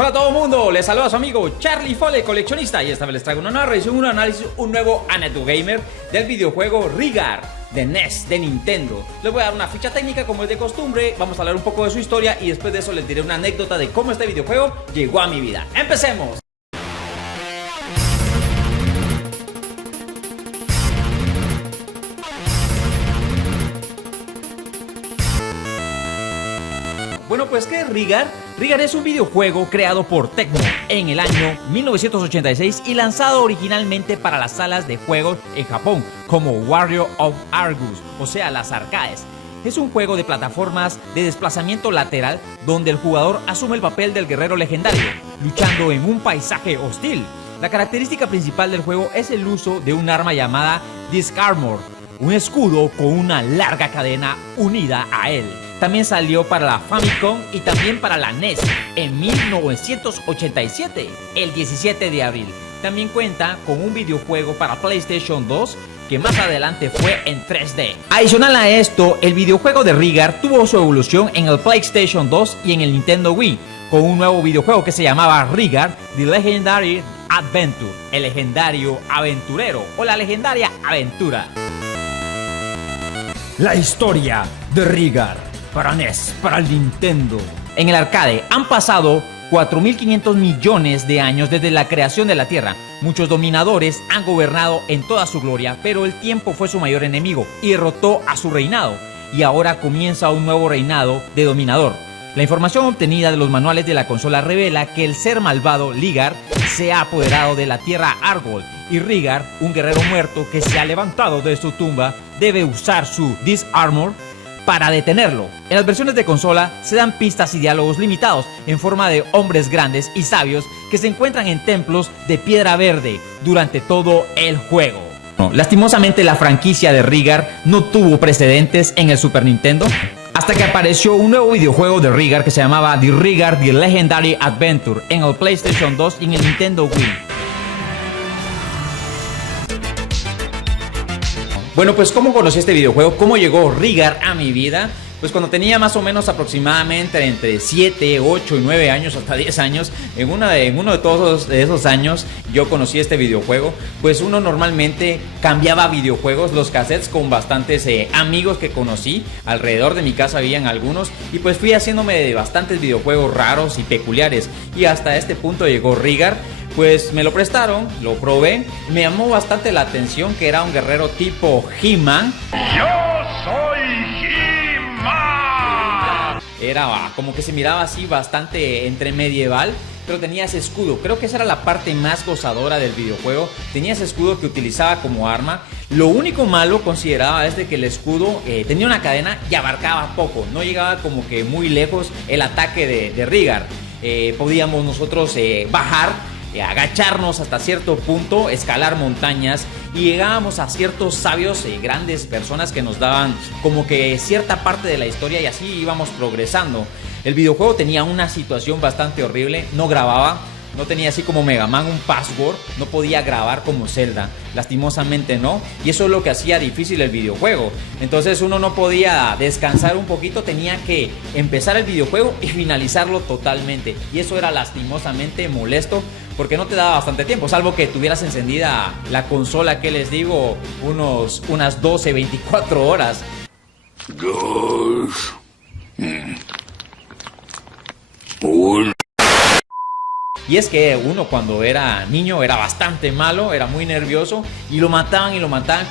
Hola a todo el mundo, les saluda a su amigo Charlie Fole, coleccionista, y esta vez les traigo una nueva revisión, un análisis, un nuevo Aneto Gamer del videojuego Rigard de NES, de Nintendo. Les voy a dar una ficha técnica como es de costumbre, vamos a hablar un poco de su historia y después de eso les diré una anécdota de cómo este videojuego llegó a mi vida. ¡Empecemos! Bueno, pues ¿qué es Rigard? Rigard es un videojuego creado por Tecmo en el año 1986 y lanzado originalmente para las salas de juegos en Japón como Warrior of Argus, o sea, las arcades. Es un juego de plataformas de desplazamiento lateral donde el jugador asume el papel del guerrero legendario, luchando en un paisaje hostil. La característica principal del juego es el uso de un arma llamada Disc Armor, un escudo con una larga cadena unida a él. También salió para la Famicom y también para la NES en 1987, el 17 de abril. También cuenta con un videojuego para PlayStation 2 que más adelante fue en 3D. Adicional a esto, el videojuego de Rigard tuvo su evolución en el PlayStation 2 y en el Nintendo Wii, con un nuevo videojuego que se llamaba Rigard The Legendary Adventure, el legendario aventurero o la legendaria aventura. La historia de Rigard para NES, para el Nintendo. En el arcade han pasado 4.500 millones de años desde la creación de la Tierra. Muchos dominadores han gobernado en toda su gloria, pero el tiempo fue su mayor enemigo y derrotó a su reinado. Y ahora comienza un nuevo reinado de dominador. La información obtenida de los manuales de la consola revela que el ser malvado Ligard se ha apoderado de la Tierra Argol y Rigard, un guerrero muerto que se ha levantado de su tumba, debe usar su Disc Armor para detenerlo. En las versiones de consola se dan pistas y diálogos limitados en forma de hombres grandes y sabios que se encuentran en templos de piedra verde durante todo el juego. Lastimosamente la franquicia de Rigard no tuvo precedentes en el Super Nintendo hasta que apareció un nuevo videojuego de Rigard que se llamaba The Rigard The Legendary Adventure en el PlayStation 2 y en el Nintendo Wii. Bueno, pues ¿cómo conocí este videojuego? ¿Cómo llegó Rigard a mi vida? Pues cuando tenía más o menos aproximadamente entre 7, 8 y 9 años, hasta 10 años, en uno de todos esos años yo conocí este videojuego. Pues uno normalmente cambiaba videojuegos, los cassettes, con bastantes amigos que conocí. Alrededor de mi casa habían algunos y pues fui haciéndome de bastantes videojuegos raros y peculiares. Y hasta este punto llegó Rigard. Pues me lo prestaron, lo probé, me llamó bastante la atención que era un guerrero tipo He-Man. ¡Yo soy He-Man! Era como que se miraba así bastante entre medieval, pero tenía ese escudo. Creo que esa era la parte más gozadora del videojuego. Tenía ese escudo que utilizaba como arma. Lo único malo consideraba es de que el escudo tenía una cadena y abarcaba poco. No llegaba como que muy lejos el ataque de Rigard. Podíamos nosotros bajar, agacharnos hasta cierto punto, escalar montañas y llegábamos a ciertos sabios, grandes personas que nos daban como que cierta parte de la historia y así íbamos progresando. El videojuego tenía una situación bastante horrible, no grababa. No tenía así como Mega Man un password, no podía grabar como Zelda, lastimosamente no, y eso es lo que hacía difícil el videojuego. Entonces uno no podía descansar un poquito, tenía que empezar el videojuego y finalizarlo totalmente, y eso era lastimosamente molesto porque no te daba bastante tiempo, salvo que tuvieras encendida la consola, que les digo, unas 12, 24 horas. Dos. Un. Y es que uno cuando era niño era bastante malo, era muy nervioso y lo mataban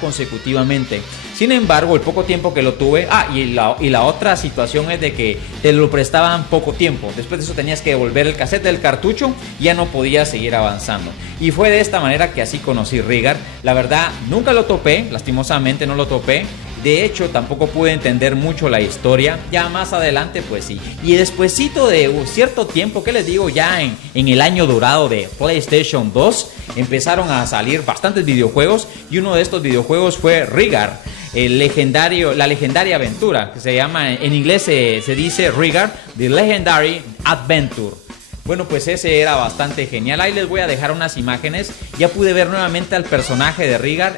consecutivamente. Sin embargo, el poco tiempo que lo tuve, y la otra situación es de que te lo prestaban poco tiempo. Después de eso tenías que devolver el cassette del cartucho y ya no podías seguir avanzando. Y fue de esta manera que así conocí Rigard. La verdad, nunca lo topé, lastimosamente no lo topé. De hecho, tampoco pude entender mucho la historia. Ya más adelante, pues sí. Y despuesito de cierto tiempo, ¿qué les digo? Ya en el año dorado de PlayStation 2 empezaron a salir bastantes videojuegos. Y uno de estos videojuegos fue Rigard, la legendaria aventura, que se llama, en inglés se dice Rigard The Legendary Adventure. Bueno, pues ese era bastante genial. Ahí les voy a dejar unas imágenes. Ya pude ver nuevamente al personaje de Rigard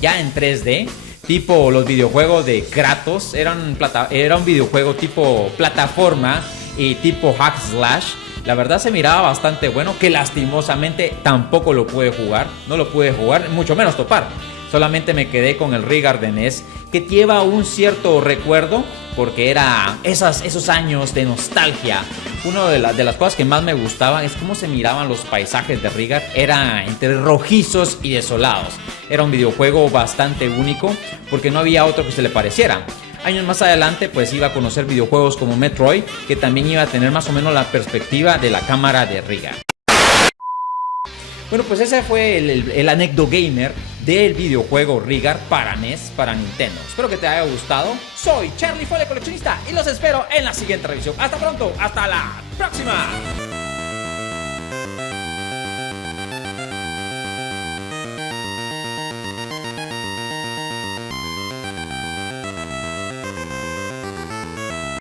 ya en 3D. Tipo los videojuegos de Kratos. Era un videojuego tipo plataforma y tipo hack slash. La verdad se miraba bastante bueno, que lastimosamente tampoco lo pude jugar. No lo pude jugar, mucho menos topar. Solamente me quedé con el Rygar de NES, que lleva un cierto recuerdo, porque era esos años de nostalgia. Una de las cosas que más me gustaban es cómo se miraban los paisajes de Rygar. Era entre rojizos y desolados. Era un videojuego bastante único, porque no había otro que se le pareciera. Años más adelante pues iba a conocer videojuegos como Metroid, que también iba a tener más o menos la perspectiva de la cámara de Rygar. Bueno, pues ese fue el Anecdo Gamer del videojuego Rygar para NES, para Nintendo. Espero que te haya gustado. Soy Charlie Fole Coleccionista y los espero en la siguiente revisión. Hasta pronto, hasta la próxima.